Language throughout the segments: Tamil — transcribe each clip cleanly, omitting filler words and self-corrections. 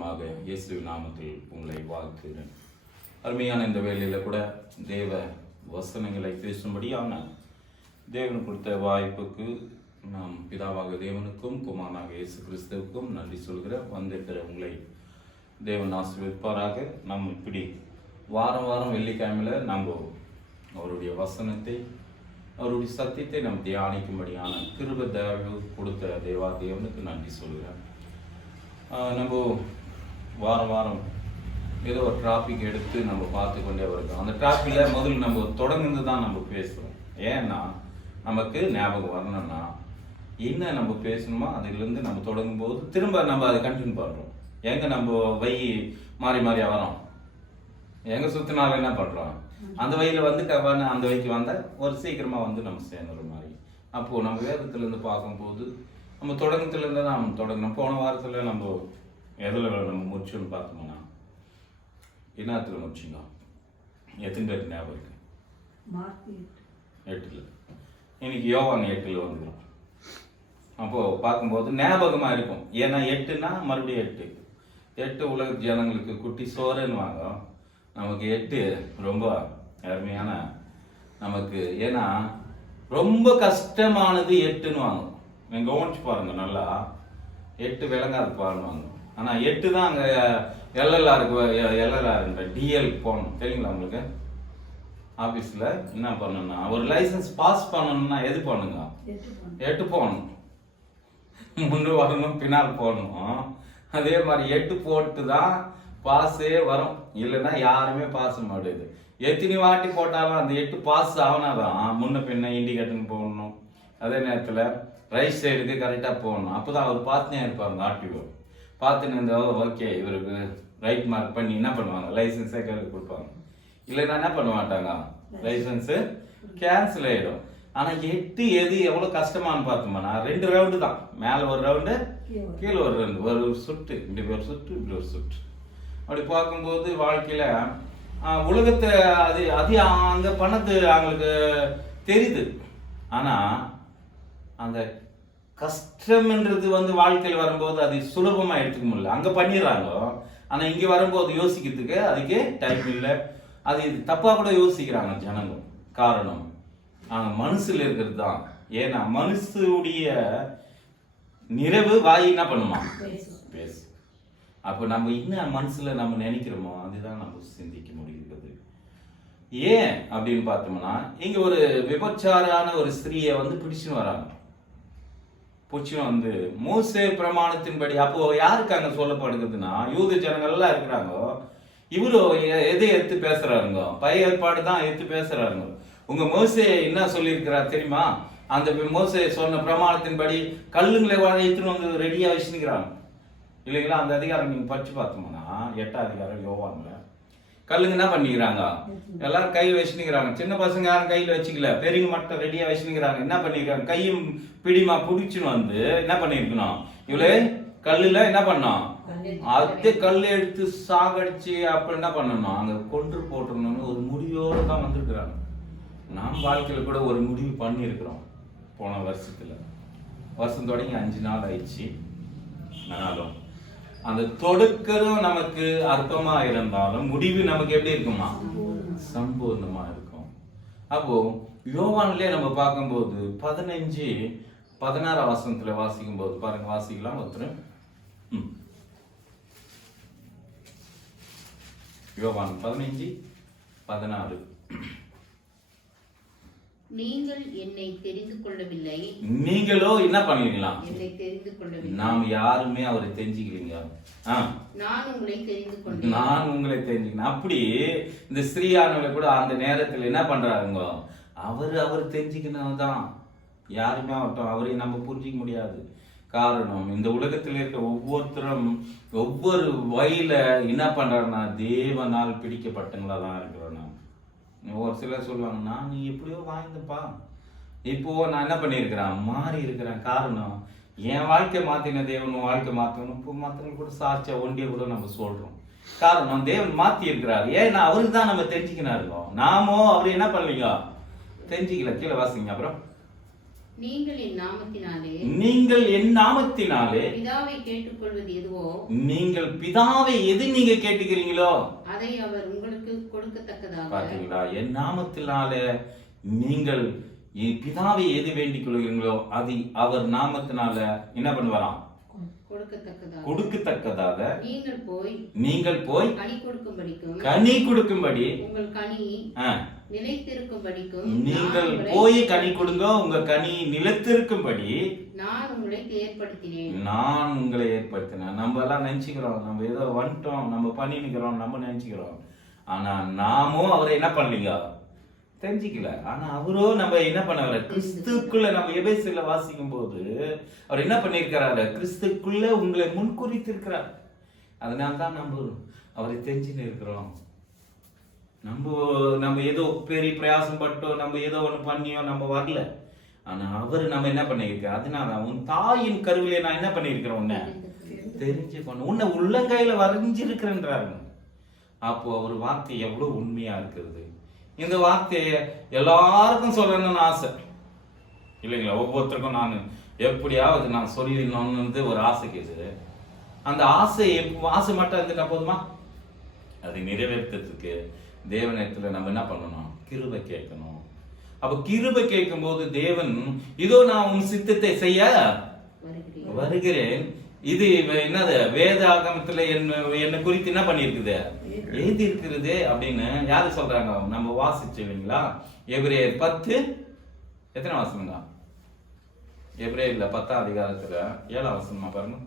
விசேஷமாக இயேசு நாமத்தில் உங்களை வாழ்த்துகிறேன். அருமையான இந்த வேளையில் கூட தேவ வசனங்களை பேசும்படியான தேவன் கொடுத்த வாய்ப்புக்கு நாம் பிதாவாக தேவனுக்கும் குமாரனாக இயேசு கிறிஸ்துவுக்கும் நன்றி சொல்கிற வந்திருக்கிற உங்களை தேவன் ஆசீர்வதிப்பாராக. நாம் இப்படி வாரம் வாரம் வெள்ளிக்கிழமையில் நம்ம அவருடைய வசனத்தை அவருடைய சத்தியத்தை நாம் தியானிக்கும்படியான கிருபை தயவு கொடுத்த தேவனுக்கு நன்றி சொல்கிறேன். நம்ம வாரம் வாரம் ஏதோ ஒரு டாபிக் எடுத்து நம்ம பார்த்து கொண்டே வருகிறோம். அந்த டாப்பிக்கில் முதல்ல நம்ம தொடர்ந்து தான் நம்ம பேசுகிறோம். ஏன்னா நமக்கு ஞாபகம் வரணும்னா என்ன நம்ம பேசணுமோ அதிலிருந்து நம்ம தொடங்கும் போது திரும்ப நம்ம அதை கண்டினியூ பண்ணுறோம். எங்கே நம்ம மாறி மாறி வரோம், எங்கே சுற்றினாலும் என்ன பண்ணுறோம், அந்த வழியில் வந்து அந்த வழிக்கு வந்தால் ஒரு சீக்கிரமாக வந்து நம்ம சேர்ந்துற மாதிரி. அப்போது நம்ம வேதத்துலேருந்து பார்க்கும்போது நம்ம தொடக்கத்துலேருந்து தான் நம்ம தொடங்கணும். போன வாரத்தில் நம்ம எதில் நம்ம முடிச்சோன்னு பார்த்தோம்னா என்னத்தில் முடிச்சிங்க? எத்தனை பேருக்கு ஞாபகம் இருக்கு? 8ல். இன்னைக்கு யோவான் 8ல் வந்துடும். அப்போது பார்க்கும்போது ஞாபகமாக இருக்கும். ஏன்னா 8னா மறுபடியும் 8 உலக ஜனங்களுக்கு குட்டி சோறுன்னு வாங்க. நமக்கு 8 ரொம்ப அருமையான நமக்கு. ஏன்னா ரொம்ப கஷ்டமானது 8ன்னு வாங்க. நீங்கள் கவனிச்சு பாருங்க, நல்லா 8 விளங்காது பாருவாங்க. ஆனால் 8 தான் அங்கே எல்எல்ஆருக்கு டிஎல் போகணும். தெரியுங்களா உங்களுக்கு? ஆஃபீஸில் என்ன பண்ணணும்னா ஒரு லைசன்ஸ் பாஸ் பண்ணணும்னா எது பண்ணுங்க? 8 போகணும். முன்னு வரணும், பின்னால் போகணும். அதே மாதிரி 8 போட்டு தான் பாஸே வரும். இல்லைன்னா யாருமே பாஸ் மாட்டேது. எத்தனை வாட்டி போட்டாலும் அந்த 8 பாஸ் ஆகினாதான் முன்ன பின்ன இண்டிகேட்டர் போடணும். அதே நேரத்தில் ரைட் சைடுக்கு கரெக்டாக போகணும். அப்போ தான் அவர் பார்த்துனே இருப்பாங்க. ஆர்டிஓ பார்த்துன்னு இருந்தால் ஓகே இவருக்கு ரைட் மார்க் பண்ணி என்ன பண்ணுவாங்க, லைசன்ஸே கையில் கொடுப்பாங்க. இல்லைன்னா என்ன பண்ண மாட்டாங்க, லைசன்ஸு கேன்சல் ஆகிடும். ஆனால் 8 எது எவ்வளோ கஷ்டமானு பார்த்தோம்னா 2 ரவுண்டு தான். மேலே ஒரு ரவுண்டு, கீழே ஒரு ரவுண்டு, ஒரு சுற்று, இப்படி ஒரு சுற்று, இப்படி ஒரு சுற்று. அப்படி பார்க்கும்போது வாழ்க்கையில் உலகத்தை அது அங்கே பண்ணது அவங்களுக்கு தெரியுது. ஆனால் அந்த கஷ்டம்ன்றது வந்து வாழ்க்கையில் வரும்போது அது சுலபமாக எடுத்துக்க முடியல. அங்கே பண்ணிடுறாங்க. ஆனால் இங்கே வரும்போது யோசிக்கிறதுக்கு அதுக்கு டைம் இல்லை. அது தப்பாக கூட யோசிக்கிறாங்க ஜனங்க. காரணம் அங்கே மனசில் இருக்கிறது தான். ஏன்னா மனசுடைய நிறைவு வாய் என்ன பண்ணுமா, பேசு. அப்போ நம்ம என்ன மனசில் நம்ம நினைக்கிறோமோ அதுதான் நம்ம சிந்திக்க முடியுது. ஏன் அப்படின்னு பார்த்தோம்னா இங்கே ஒரு விபச்சாரான ஒரு ஸ்திரீயை வந்து பிடிச்சுன்னு வராங்க. பிடிச்சுன்னு வந்து மோசே பிரமாணத்தின்படி அப்போ யாருக்கு அங்கே சொல்லப்படுகிறதுனா யூத ஜனங்கள்லாம் இருக்கிறாங்க. இவரு எதை எடுத்து பேசுறாருங்க? பழைய ஏற்பாடு தான் எடுத்து பேசுறாருங்க. உங்க மோசே என்ன சொல்லியிருக்கிறார் தெரியுமா? அந்த மோசே சொன்ன பிரமாணத்தின்படி கல்லுங்களை எடுத்துன்னு வந்து ரெடியாக வச்சுக்கிறாங்க இல்லைங்களா? அந்த அதிகாரம் நீங்க படிச்சு பார்த்தோம்னா 8ஆம் அதிகாரம் யோவான்ல கல்லுங்க என்ன பண்ணிக்கிறாங்க, எல்லாரும் கையில் வச்சுக்கிறாங்க. சின்ன பசங்க யாரும் கையில் வச்சுக்கல, பெரியவங்க மட்டும் ரெடியா வச்சுக்கிறாங்க. என்ன பண்ணிக்கிறாங்க, கையும் பிடிமா பிடிச்சுன்னு வந்து என்ன பண்ணிருக்கணும், இவ்வளே கல்லுல என்ன பண்ணோம், அதே கல் எடுத்து சாகடிச்சு அப்ப என்ன பண்ணணும், அங்க கொன்று போட்டுருணும்னு ஒரு முடிவோடு தான் வந்துருக்குறாங்க. நாம் வாழ்க்கையில கூட ஒரு முடிவு பண்ணியிருக்கிறோம். போன வருஷம் தொடங்கி 5 நாள் ஆயிடுச்சு. ஆனாலும் அந்த தொடக்கம் நமக்கு அர்த்தமா இருந்தாலும் முடிவு நமக்கு எப்படி இருக்குமா, சம்பூர்ணமா இருக்கும். அப்போ யோவான்லயே நம்ம பார்க்கும்போது 15-16 வசனத்துல வாசிக்கும் போது பாருங்க, வாசிக்கலாம் ஒருத்தர். யோவான் 15-16. நீங்கள் என்னை தெரிந்து கொள்ளவில்லை. நீங்களோ என்ன பண்ணுவீங்களா, என்னை தெரிந்து கொள்ளவில்லை. நாம் யாருமே அவரை தெரிஞ்சுக்கிறீங்க. நான் உங்களை தெரிந்து கொண்டேன். நான் உங்களை தெரிஞ்சுக்கிறேன். அப்படி இந்த ஸ்ரீயானவளை கூட அந்த நேரத்தில் என்ன பண்றாருங்க, அவர் தெரிஞ்சுக்கணும் தான். யாருமே ஆகட்டும் அவரையும் நம்ம புரிஞ்சிக்க முடியாது. காரணம் இந்த உலகத்தில் இருக்க ஒவ்வொருத்தரும் ஒவ்வொரு வழியில என்ன பண்றாருன்னா தேவனால் பிடிக்கப்பட்டங்களா தான் இருக்கிறோம். நான் ஒரு சிலர் சொல்லுவாங்கன்னா நீ எப்படியோ வாழ்ந்தப்பா, இப்போ நான் என்ன பண்ணியிருக்கிறேன், மாறி இருக்கிறேன். காரணம் என் வாழ்க்கை மாத்தின தேவன் வாழ்க்கை மாற்றணும். இப்போ மற்றவங்க கூட சாட்சியா ஒண்டிய கூட நம்ம சொல்றோம். காரணம் தேவன் மாத்தி இருக்கிறார். ஏன்னா அவருக்கு தான் நம்ம தெரிஞ்சுக்கினா இருக்கோம். நாமோ அவரு என்ன பண்ணலீங்க, தெரிஞ்சுக்கல. கீழே வாசிங்க. அப்புறம் நீங்கள் என் நாமத்தினாலே நீங்கள் என் நாமத்தினாலே பிதாவை கேட்டுக்கொள்வது எதுவோ நீங்கள் பிதாவை எது நீங்க கேட்டுக்கிறீங்களோ அதை அவர் உங்களுக்கு கொடுக்கத்தக்கதாக. பாத்தீங்களா? என் நாமத்தினாலே நீங்கள் பிதாவை எது வேண்டிக் கொள்கிறீங்களோ அது அவர் நாமத்தினால என்ன பண்ணுவாராம்? கொடுக்கத்தக்கதாக. நீங்கள் போய் கனி கொடுக்கும்படி உங்கள் கனி நிலைத்திருக்கும்படிக்கும் நீங்கள் போய் கனி கொடுங்க, உங்க கனி நிலைத்திருக்கும்படி நான் உங்களை ஏற்படுத்தினேன். நம்ம எல்லாம் நினைச்சுக்கிறோம், நம்ம ஏதோ வந்துட்டோம், நம்ம பண்ணிக்கிறோம், நம்ம நினைச்சுக்கிறோம். ஆனா நாமும் அவரை என்ன பண்ணலீங்க, தெரிஞ்சிக்கல. ஆனா அவரோ நம்ம என்ன பண்ண கிறிஸ்துக்குள்ள, நம்ம எபேசியர்ல வாசிக்கும் போது அவர் என்ன பண்ணிருக்கிறாரு, கிறிஸ்துக்குள்ள உங்களை முன்குறித்திருக்கிறார். அதனால்தான் நம்ம அவரை தெரிஞ்சுன்னு இருக்கிறோம். நம்ம ஏதோ பெரிய பிரயாசம் பட்டோம், நம்ம ஏதோ ஒண்ணு பண்ணியோ நம்ம வரல. ஆனா அவர் நம்ம என்ன பண்ணிருக்க, அதனால உன் தாயின் கருவிலே நான் என்ன பண்ணிருக்கிறேன், உன்னை தெரிஞ்சுக்கணும், உன்னை உள்ளங்கையில வரைஞ்சிருக்கிறேன்றாரு. அப்போ அவர் வார்த்தை எவ்வளவு உண்மையா இருக்கிறது. இந்த வார்த்தையை எல்லாருக்கும் சொல்லணும்னு ஆசை இல்லைங்களா? ஒவ்வொருத்தருக்கும் நான் எப்படியாவது நான் சொல்லணும்னு ஒரு ஆசை கேட்குது. அந்த ஆசை மட்டும் இருந்துட்டா போதுமா? அதை நிறைவேற்றத்துக்கு தேவனிடத்துல நம்ம என்ன பண்ணணும், கிருபை கேட்கணும். அப்ப கிருபை கேட்கும் போது தேவன் இதோ நான் உன் சித்தத்தை செய்ய வருகிறேன். இது என்னது, வேத ஆகமத்துல என்ன குறித்து என்ன பண்ணிருக்குது, எழுதி இருக்கிறது அப்படின்னு யாரு சொல்றாங்க? நம்ம வாசிச்சு இல்லைங்களா? எபிரேயர் 10 எத்தனை வசனங்க? எபிரேயர்ல 10ஆம் அதிகாரத்துல 7ஆம் வசனமா பாருங்க.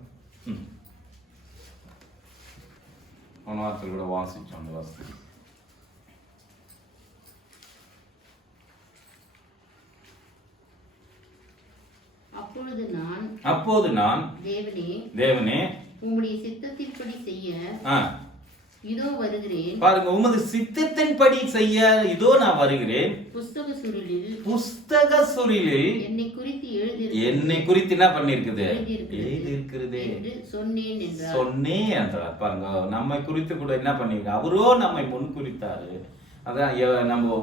போன வாரத்தில் கூட வாசிச்சோம் அந்த வசனம். அப்போது நான் தேவனே உம்முடைய சித்தத்தின்படி செய்ய இதோ வருகிறேன். பாருங்க, உமது சித்தத்தின்படி செய்ய இதோ நான் வருகிறேன். புஸ்தக சுருளில் என்னை குறித்து என்ன பண்ணிருக்குது, எழுதியிருக்கிறது சொன்னேன் என்றார். பாருங்க, நம்மை குறித்து கூட என்ன பண்ணிருக்க, அவரோ நம்மை முன் குறித்தாரு. அதான் நம்ம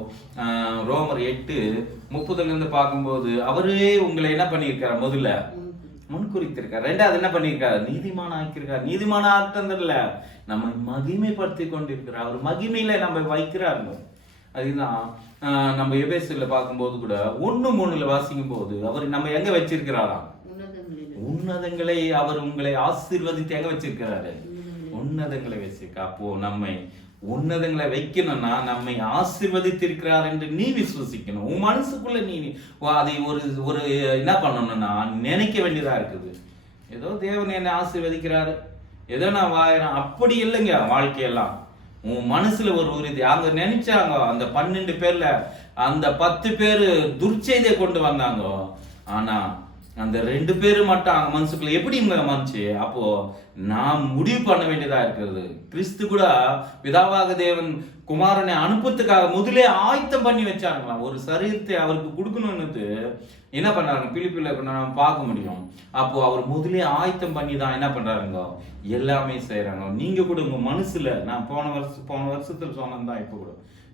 ரோமர் 8:30 பார்க்கும்போது அவரே உங்களை என்ன பண்ணியிருக்காரு, முதல்ல முன்குறித்திருக்கார். ரெண்டாவது என்ன பண்ணியிருக்காரு, நீதிமான ஆக்கியிருக்கார். நீதிமான ஆக்கிட்டதில்ல, நம்ம மகிமைப்படுத்தி கொண்டிருக்கிறார். அவர் மகிமையில நம்ம வைக்கிறாருங்க. அதுதான் நம்ம எபேசியர்ல பார்க்கும்போது கூட 1:3 வாசிக்கும் போது அவர் நம்ம எங்க வச்சிருக்கிறாராம், உன்னதங்களை அவர் உங்களை ஆசீர்வதித்து எங்க வச்சிருக்கிறாரு, உன்னதங்களை வச்சிருக்கா. அப்போ நம்மை உன்னதங்களை வைக்கணும்னா நம்மை ஆசீர்வதித்திருக்கிறார் என்று நீ விசுவசிக்கணும். உன் மனசுக்குள்ள நீ அதை ஒரு என்ன பண்ணணும்னா நினைக்க வேண்டியதா இருக்குது. ஏதோ தேவன் என்னை ஆசீர்வதிக்கிறாரு, ஏதோ நான் வாயிறேன், அப்படி இல்லைங்க வாழ்க்கையெல்லாம். உன் மனசுல ஒரு உறுதி. அங்க நினைச்சாங்க அந்த 12 பேர்ல அந்த 10 பேரு துர்ச்செய்தியை கொண்டு வந்தாங்க. ஆனா அந்த 2 பேரு மட்டும் அவங்க மனசுக்குள்ள எப்படி மனுச்சு. அப்போ நாம் முடிவு பண்ண வேண்டியதா இருக்கிறது. கிறிஸ்து கூட பிதாவாக தேவன் குமாரனை அனுப்பத்துக்காக முதலே ஆயத்தம் பண்ணி வச்சாங்களாம். ஒரு சரீரத்தை அவருக்கு கொடுக்கணும்னு என்ன பண்றாங்க, பிலிப்பில நம்ம பார்க்க முடியும். அப்போ அவர் முதலே ஆயத்தம் பண்ணி தான் என்ன பண்றாருங்க, எல்லாமே செய்யறாங்க. நீங்க கூட உங்க மனசுல, நான் போன வருஷத்துல சொன்னதான், இப்ப கூட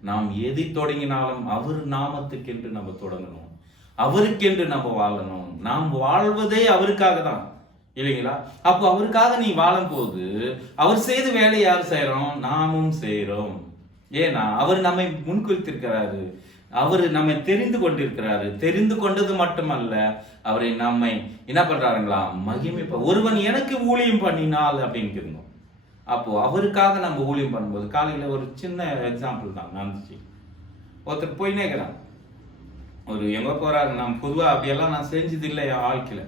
நாம் எதை தொடங்கினாலும் அவர் நாமத்துக்கென்று நம்ம தொடங்கணும், அவருக்கென்று நம்ம வாழணும். நாம் வாழ்வதே அவருக்காக தான் இல்லைங்களா? அப்போ அவருக்காக நீ வாழும் போது அவர் செய்த வேலை யார் செய்யறோம், நாமும் செய்யறோம். ஏன்னா அவர் நம்மை முன்குறித்திருக்கிறாரு, அவர் நம்மை தெரிந்து கொண்டிருக்கிறாரு. தெரிந்து கொண்டது மட்டுமல்ல, அவரை நம்மை என்ன பண்றாருங்களா, மகிமை. ஒருவன் எனக்கு ஊழியம் பண்ணினால் அப்படின்னு இருந்தோம். அப்போ அவருக்காக நம்ம ஊழியம் பண்ணும்போது, காலையில ஒரு சின்ன எக்ஸாம்பிள் தான் நடந்துச்சு. ஒருத்தர் போயினே இருக்கிறான், ஒரு எங்க போறாரு. நான் பொதுவாக அப்படியெல்லாம் நான் செஞ்சது இல்லை என் வாழ்க்கையில.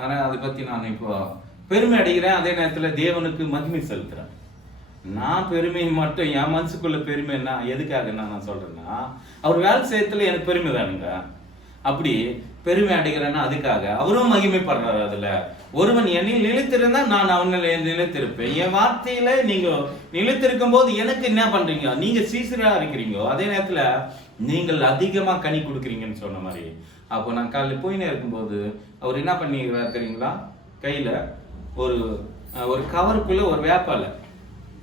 ஆனா அதை பத்தி நான் இப்போ பெருமை அடைகிறேன், அதே நேரத்தில் தேவனுக்கு மகிமை செலுத்துறேன். நான் பெருமை மட்டும் என் மனசுக்குள்ள பெருமை என்ன, எதுக்காக நான் சொல்றேன்னா, அவர் வேலை செய்யறதுல எனக்கு பெருமை தானுங்க. அப்படி பெருமை அடைகிறேன்னா அதுக்காக அவரும் மகிமைப்படுறாரு. அதுல ஒருவன் என்னில் நிலைத்திருந்தா நான் அவனை நிலைத்திருப்பேன். என் வார்த்தையில நீங்க நிலைத்திருக்கும் போது எனக்கு என்ன பண்றீங்க, நீங்க சீசரா இருக்கிறீங்க, அதே நேரத்துல நீங்கள் அதிகமா கனி கொடுக்குறீங்கன்னு சொன்ன மாதிரி. அப்போ நான் காலையில் போயினே இருக்கும்போது அவர் என்ன பண்ணிக்கிறார் தெரியுங்களா, கையில ஒரு கவருக்குள்ள ஒரு வேப்பலை,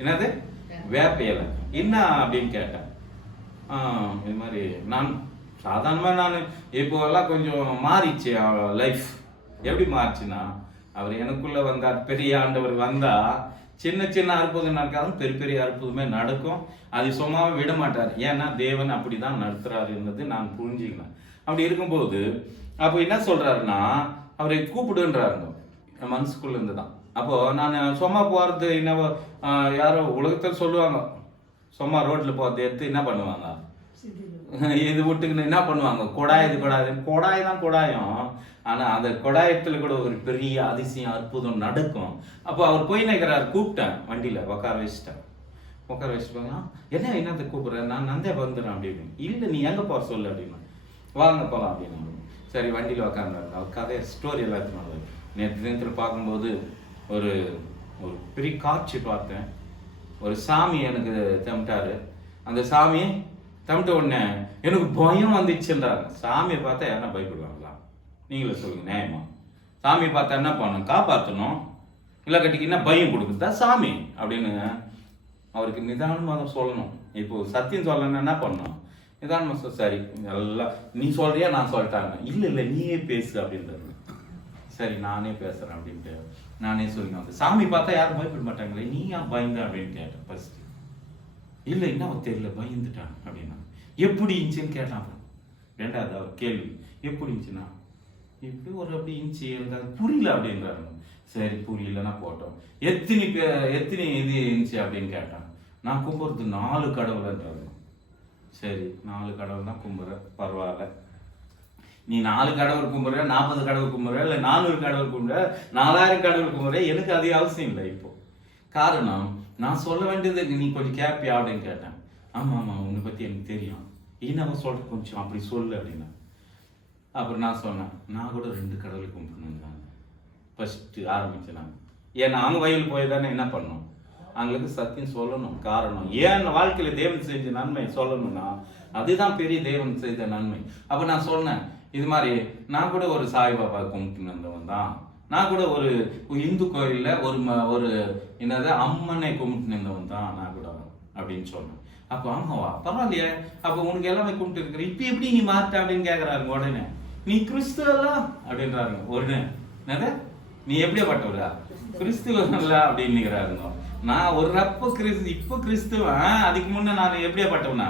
என்னது வேப்ப இலை, என்ன அப்படின்னு கேட்டேன். இது மாதிரி நான் சாதாரணமாக நான் இப்போ எல்லாம் கொஞ்சம் மாறிச்சு லைஃப். எப்படி மாறிச்சுன்னா, அவர் எனக்குள்ள வந்தார், பெரிய ஆண்டவர் வந்தா சின்ன சின்ன அற்புதம் நடக்காதும் பெரிய பெரிய அற்புதமே நடக்கும். அது சும்மாவே விட மாட்டார். ஏன்னா தேவன் அப்படிதான் நடத்துறாருன்றது நான் புரிஞ்சுக்கலாம். அப்படி இருக்கும்போது அப்போ என்ன சொல்றாருன்னா, அவரை கூப்பிடுன்றாருங்க என் மனசுக்குள்ள இருந்து தான். அப்போ நான் சும்மா போறது என்ன, யாரோ உலகத்தில் சொல்லுவாங்க, சும்மா ரோட்ல போகிறது எடுத்து என்ன பண்ணுவாங்க, இது விட்டுக்குன்னு என்ன பண்ணுவாங்க, இது கொடாய் தான் கொடாயம். ஆனா அந்த கொடாயத்துல கூட ஒரு பெரிய அதிசயம் அற்புதம் நடக்கும். அப்போ அவர் போய் நிற்கிறார், கூப்பிட்டேன், வண்டியில உட்கார வச்சுட்டு என்ன என்னத்தை கூப்பிடுறேன், நான் நந்தே வந்துடுறேன் அப்படின்னு. இல்லை நீ எங்க போற சொல்லு அப்படின்னு. வாங்க போகலாம் அப்படின்னு. சரி வண்டியில் உட்காந்துருந்தேன். அவர் கதை ஸ்டோரி எல்லாத்தையும் நேற்று தினத்தில் பார்க்கும்போது ஒரு ஒரு பெரிய காட்சி பார்த்தேன். ஒரு சாமி எனக்கு தம்பிட்டாரு. அந்த சாமி தம்பிட்ட உடனே எனக்கு பயம் வந்துச்சுன்றாங்க. சாமியை பார்த்தா யாருன்னா பயப்படுவாங்களா? நீங்களே சொல்லுங்க நியாயமா? சாமியை பார்த்தா என்ன பண்ணணும், காப்பாற்றணும், இல்லை கட்டிக்கு என்ன பயம் கொடுக்குதா சாமி அப்படின்னு அவருக்கு நிதானமாக சொல்லணும். இப்போ சத்தியம் சொல்லணும்னா என்ன பண்ணணும், நிதானமாக சரி எல்லாம் நீ சொல்றியா நான் சொல்லிட்டாங்க, இல்லை நீயே பேசு அப்படின்றது. சரி நானே பேசுறேன் அப்படின்ட்டு நானே சொல்லுங்க. அந்த சாமி பார்த்தா யாரும் பயப்பட மாட்டாங்களே, நீ ஏன் பயந்த அப்படின்னு கேட்டேன் ஃபர்ஸ்ட். இல்லை என்ன தெரியல பயந்துட்டான் அப்படின்னா. எப்படி இருந்துச்சுன்னு கேட்டான். ரெண்டாவது அவர் கேள்வி எப்படி இருந்துச்சுன்னா, இப்படி ஒரு அப்படி இருந்துச்சு எனக்கு புரியல அப்படின்றாரு. சரி புரியலன்னா போட்டோம். எத்தனை இது இருந்துச்சு அப்படின்னு கேட்டான். நான் கும்பிட்றது 4 கடவுள்ன்றாரு. சரி 4 கடவுள் தான் கும்பிட்ற, பரவாயில்ல. நீ 4 கடவுள் கும்பிட்ற, 40 கடவுள் கும்பிட்ற, இல்லை 400 கடவுள் கும்பிட்ற, 4000 கடவுள் கும்பிட்ற, எனக்கு அது அவசியம் இல்லை. இப்போ காரணம் நான் சொல்ல வேண்டியது நீ கொஞ்சம் கேப்பியா அப்படின்னு கேட்டேன். ஆமாம் உன்னை பற்றி எனக்கு தெரியும், இன்னும் சொல்ற கொஞ்சம் அப்படி சொல்லு அப்படின்னா. அப்புறம் நான் சொன்னேன், நான் கூட 2 கடவுளை கும்பிடணுங்க ஃபர்ஸ்ட் ஆரம்பிச்சேன் நான். ஏன்னா அவங்க வயலில் போய் தானே என்ன பண்ணணும், அவங்களுக்கு சத்தியம் சொல்லணும். காரணம் ஏன் வாழ்க்கையில தேவன் செஞ்ச நன்மை சொல்லணும்னா அதுதான் பெரிய தேவன் செய்த நன்மை. அப்ப நான் சொன்னேன், இது மாதிரி நான் கூட ஒரு சாய்பாபா கும்பிட்டு வந்தவன் தான், நான் கூட ஒரு இந்து கோயில்ல ஒரு என்னது அம்மனை கும்பிட்டு இருந்தவன் தான் நான் கூட அப்படின்னு சொன்னேன். அப்போ ஆமாவா பரவாயில்லையே, அப்போ உனக்கு எல்லாமே கும்பிட்டு இருக்கிற, இப்ப எப்படி நீ மாற்ற அப்படின்னு கேட்கறாருங்க. உடனே நீ கிறிஸ்துவல்லா அப்படின்றாருங்க. உடனே என்னது நீ எப்படியாப்பட்டவரா, கிறிஸ்துவல்ல அப்படின்னு. நான் ஒரு ரப்ப இப்போ கிறிஸ்துவன், அதுக்கு முன்ன நான் எப்படியாப்பட்டவனா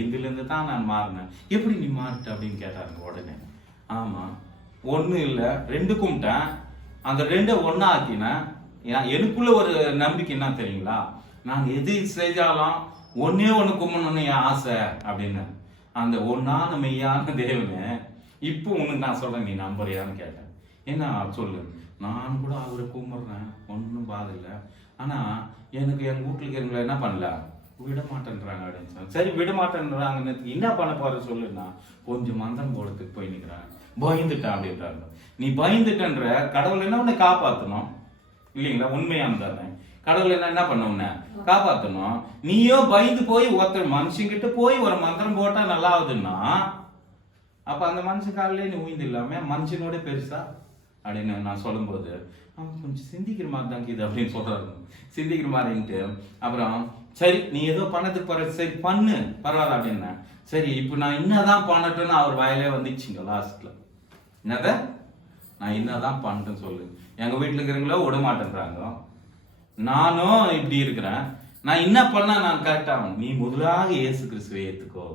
இந்துல இருந்து தான் நான் மாறினேன். எப்படி நீ மாறிட்ட அப்படின்னு கேட்டாருங்க. உடனே ஆமா 1 இல்லை 2 கும்பிட்டேன், அந்த 2 ஒன்னா ஆக்கினேன். எனக்குள்ள ஒரு நம்பிக்கை என்ன தெரியுங்களா, நான் எது செஞ்சாலும் 1 கும்பிடணும்னு என் ஆசை அப்படின்னு. அந்த ஒன்னான மெய்யான தேவனு இப்போ உனக்கு நான் சொல்றேன், நீ நம்புறியான்னு கேட்டேன். என்ன சொல்லு, நான் கூட அவரை கும்பிட்றேன், ஒன்றும் பாதம் இல்லை. ஆனால் எனக்கு எங்கள் வீட்டில் இருக்கிறவங்கள என்ன பண்ணல, விட மாட்டேன்றாங்க அப்படின்னு சொன்னாங்க. சரி விட மாட்டேன்றாங்க, என்ன பண்ண போற சொல்லுன்னா, கொஞ்சம் மந்திரம் போடுறதுக்கு போய் நிற்கிறாங்க, பயந்துட்டான் அப்படின்றாங்க. நீ பயந்துட்டன்ற கடவுள் என்ன உன்னை காப்பாற்றணும் இல்லைங்களா, உண்மையான தானே. கடவுள் என்ன பண்ண உன்னை காப்பாற்றணும். நீயோ பயந்து போய் ஒருத்தர் மனுஷங்கிட்ட போய் ஒரு மந்திரம் போட்டா நல்லா ஆகுதுன்னா, அப்ப அந்த மனுஷன் காலிலே நீ உயிர்ந்து இல்லாம மனுஷனோட பெருசா அப்படின்னு நான் சொல்லும்போது அவன் கொஞ்சம் சிந்திக்கிற மாதிரி தான் இது அப்படின்னு சொல்றாரு. சிந்திக்கிற மாதிரின்ட்டு அப்புறம் சரி நீ ஏதோ பண்ணதுக்கு போற, சரி பண்ணு பரவாயில்ல அப்படின்னா. சரி இப்போ நான் என்னதான் பண்ணட்டுன்னு அவர் வாயிலே வந்துச்சுங்க லாஸ்ட்ல. என்னத நான் என்னதான் பண்ணிட்டேன்னு சொல்லு. எங்க வீட்டுல இருக்கிறவங்களோ விட மாட்டேன்றாங்க, நானும் இப்படி இருக்கிறேன், நான் என்ன பண்ணா நான் கரெக்ட் ஆகும். நீ முதலாக இயேசு கிறிஸ்துவை ஏத்துக்கோ.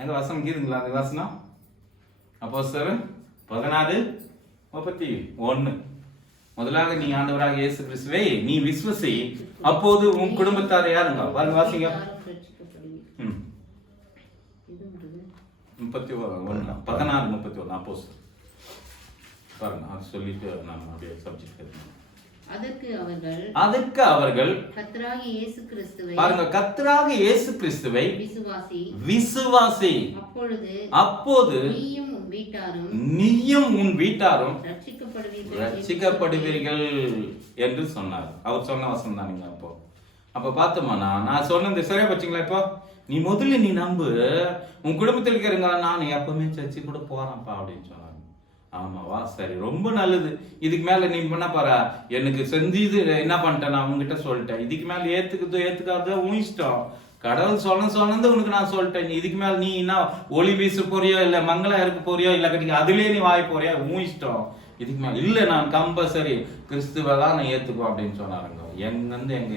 எங்க வசனம் கீதுங்களா அந்த வசனம்? அப்போஸ்தலர் 16:31. முதலாக நீ ஆண்டவராக இயேசு கிறிஸ்துவை நீ விசுவசி, அப்போது உன் குடும்பத்தார் யாருங்க பாருங்க வாசிங்க. 16:31 அப்போஸ்தலர் பாருங்க. அது சொல்லிட்டு நான் அப்படியே சப்ஜெக்ட். அதற்கு அவர்கள் கர்த்தராகிய இயேசு கிறிஸ்துவை பாருங்க, கர்த்தராகிய இயேசு கிறிஸ்துவை விசுவாசி, அப்போது நீயும் உன் வீட்டாரும் ரட்சிக்கப்படுவீர்கள் என்று சொன்னார். அவர் சொன்ன வசனம் தானுங்க. அப்ப பார்த்தோம்னா நான் சொன்னது சரியா பச்சீங்களா? இப்போ நீ முதல்ல நீ நம்பு, உன் குடும்பத்தில் இருக்கிறவங்க நான் எப்பவுமே சர்ச்சை கூட போறேன்ப்பா அப்படின்னு சொன்னாங்க. ஆமாவா, சரி ரொம்ப நல்லது. இதுக்கு மேல நீ பண்ண பாரு, எனக்கு செஞ்சு என்ன பண்ணிட்டேன் நான் உங்ககிட்ட சொல்லிட்டேன். இதுக்கு மேல ஏத்துக்காதோ உன் இஷ்டம். கடவுள் சொன்னது உனக்கு நான் சொல்லிட்டேன். இதுக்கு மேல நீ என்ன ஒளி வீச போறியோ இல்ல மங்களம் இருக்க போறியோ இல்ல கட்டிக்க அதுலயே நீ வாய் போறியா உன் இஷ்டம். இதுக்கு மேல இல்ல நான் கம்பல்சரி கிறிஸ்துவ தான் நான் ஏத்துக்குவேன் அப்படின்னு சொன்னாருங்க. எங்கிருந்து எங்க